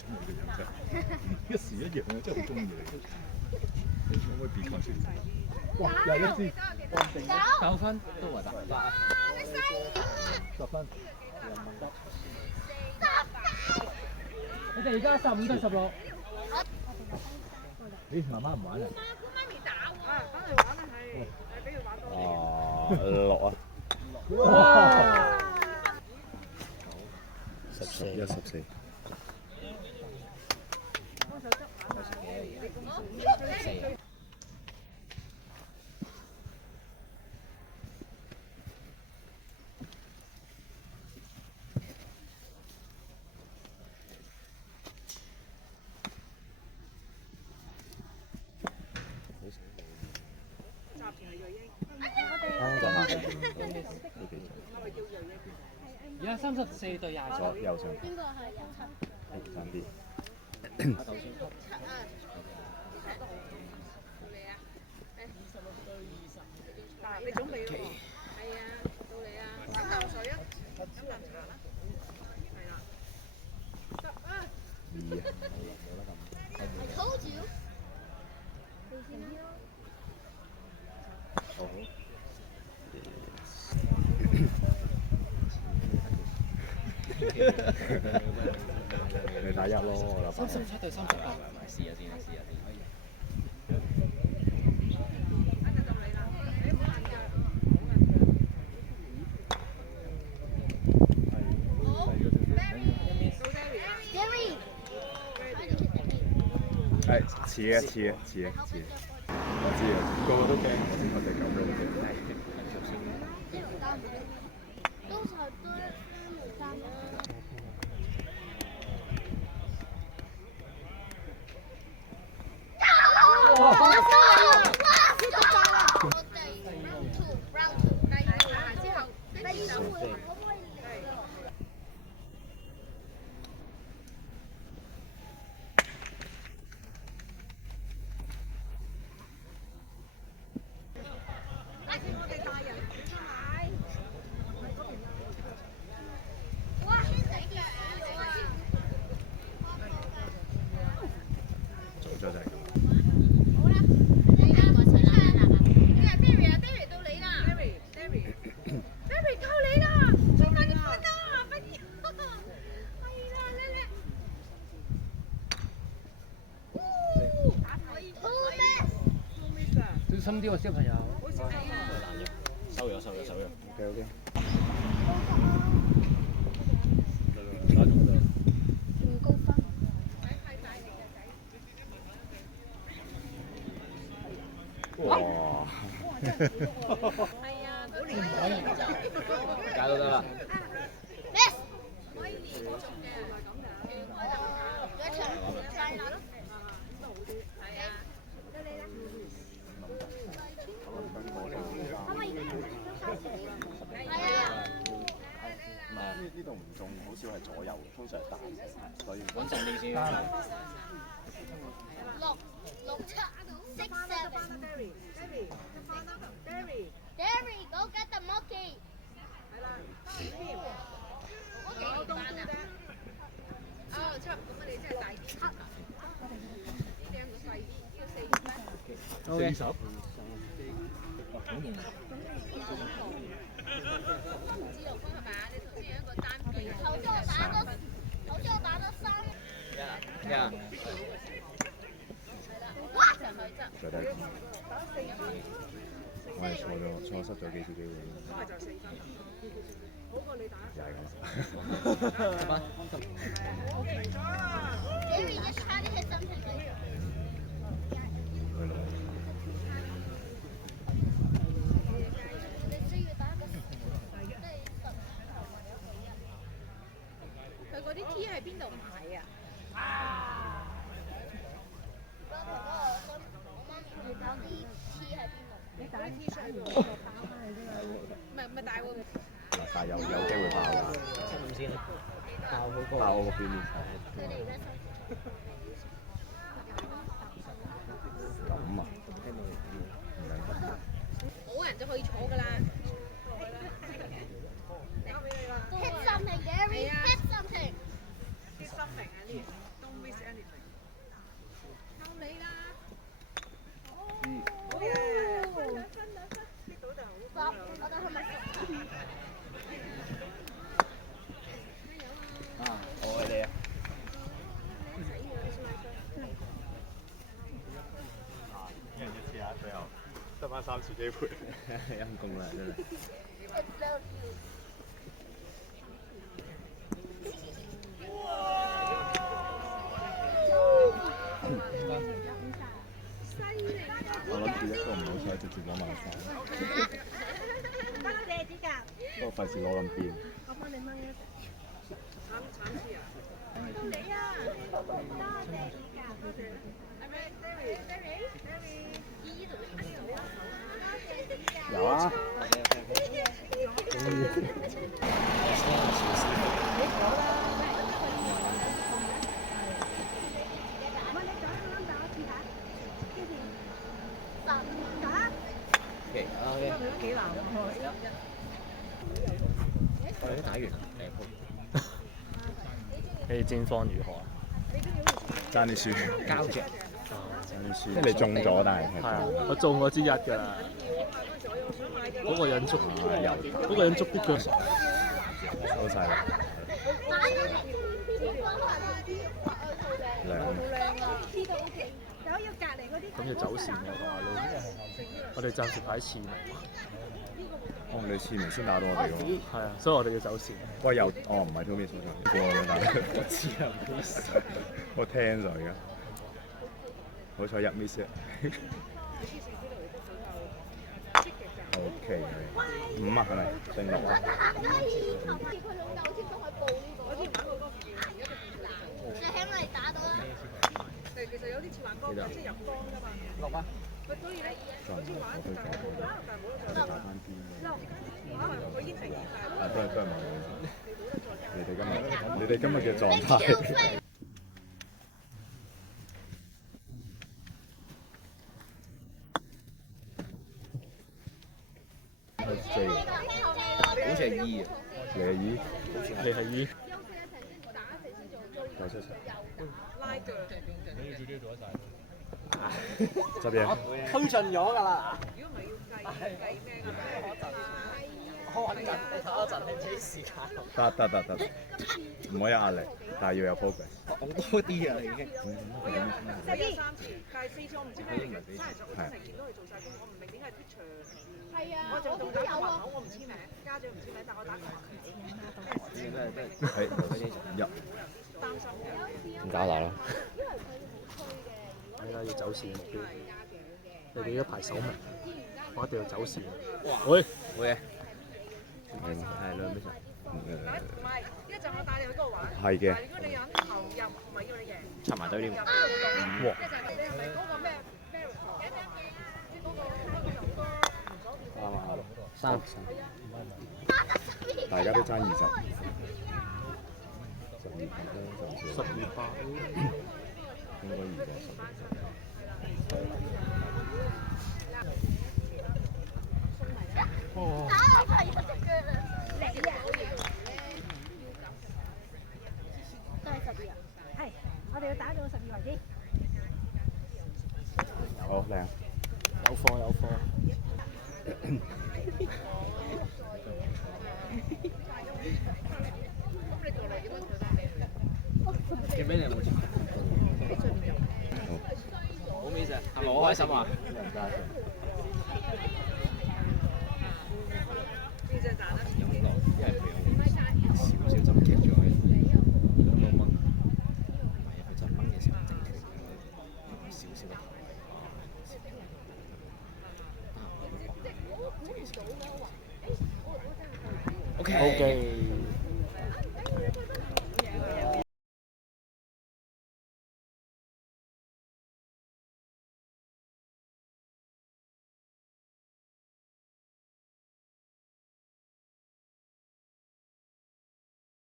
真係嘅人真係，一時一樣啊，真係好中意你。可唔可以別開先？哇！21支9分都係得。10分。你哋而家15對16。咦，媽媽唔玩啊？媽咪打喎。啊，翻嚟玩啊，係。誒，俾佢玩多啲。6啊！哇！11、14。幫手執下。而家34對27。右上。邊個係27？係3啲。嗱，你準備咯喎。係啊，到你啊。飲啖水啊，飲啖茶啦。係啦。執啊2啊，冇得咁。I told you。好。你打1咯，我諗。37對38。試下先，試下先。係似啊似啊似啊似啊！我知啊，個個都驚，我知我隻狗都好驚。都係都3啦。哇！我哋 round two，第2行之後，第2回合可唔可以嚟啊？做咗就係咁。好啦，你兩個一齊啦，Derry 啊，Derry 到你啦。Derry 靠你啦，最快啲分啦，快啲。係啦，叻叻。打可以。Miss 啊。小心啲喎，小朋友。好小心啊。收咗。OK。唔高分。哇！係啊，嗰年解到得啦。Miss。可以練嗰種嘅，有一場賽啦。係啊。可唔可以？係啊。呢度唔中，好少係左右，通常係大嘅，所以穩陣啲先。 6、7、6、7。Derry, go get the monkey。係啦，我幾年班啊？哦，差唔多咁啊！你真係大啲。呢兩個細啲，呢個4年班。 40。自由風係咪啊？你頭先有一個單邊。頭先我打咗3。一啊。再睇。我係錯失咗幾次機會。咁咪就4分。好過你打。又係咁。Derry just try to hit something big。你需要打個佢嗰啲 T 喺邊度買啊？我媽咪會搞啲 T 喺邊度？你打 T 恤喺度打翻嚟啫嘛？唔係大喎。但係有機會爆㗎。75先，爆好高。爆我個表面。佢哋而家收。咁啊？冇人就可以坐㗎啦。交俾你啦。Hit something, Derry. Hit something. 啲心明啊呢？東你啦。我等佢咪啊，我愛你啊！一人一次啊，最後得翻3次機會。陰公啦，真係。我諗住一個唔好彩，直接攞埋晒。多謝指教。不過費事攞咁邊。我幫你掹一隻。到你啊！多謝指教。有啊。我哋都打完你戰況如何啊？爭啲輸，膠着。爭啲輸。即係你中咗，但係係啊，我中過之一㗎啦。嗰個人捉，嗰個人捉啲腳收晒啦。咁就走線嘅話咯。我哋暫時排前。哦，你次名先打到我哋喎。係啊，所以我哋要走線。喂，又唔係 Tommy 所講，過啦，但係我知啊，唔好意思，我聽咗而家，好彩入 miss 啫。OK， 5啊，係咪？定6啊？你喺嚟打到啦。其實有啲似玩光，即係入光㗎嘛。6啊。所以咧，再唔好推介，打翻邊咯。我已經成年啊，都係冇。你哋今日嘅狀態。J，好似係 E 啊，你係 E，你係 E。再出場。拉腳。執嘢。推進咗㗎啦。如果唔係要計咩㗎？我揾緊，你睇一陣，你自己時間。得，唔可以有壓力，但係要有 progress。講多啲啊，已經。即係一3次，計4次我唔知咩嚟嘅，真係做成件都係做晒工，我唔明點解 teacher。係啊，我仲打個橫口，我唔簽名，家長唔簽名，但我打個橫口。係入。擔心嘅。唔搞大啦。係啦，要走線目標。你哋一排守門，我一定要走線。喂，好嘅。係兩邊上。唔係，一陣我帶你去嗰度玩。係嘅。如果你有投入，唔係要你贏。插埋堆添。哇！你係咪嗰個咩？Miracle？即係嗰個3，大家都爭20。12八。應該2個打我係一隻腳啊！你啊！都係12啊！係，我哋要打到12為止。好靚。有貨。記俾你冇錢。好 miss 啊！係咪好開心啊？邊隻賺啊？因為佢少少就夾咗佢6蚊，唔係佢就掹嘅時候整少少嘅頭。OK。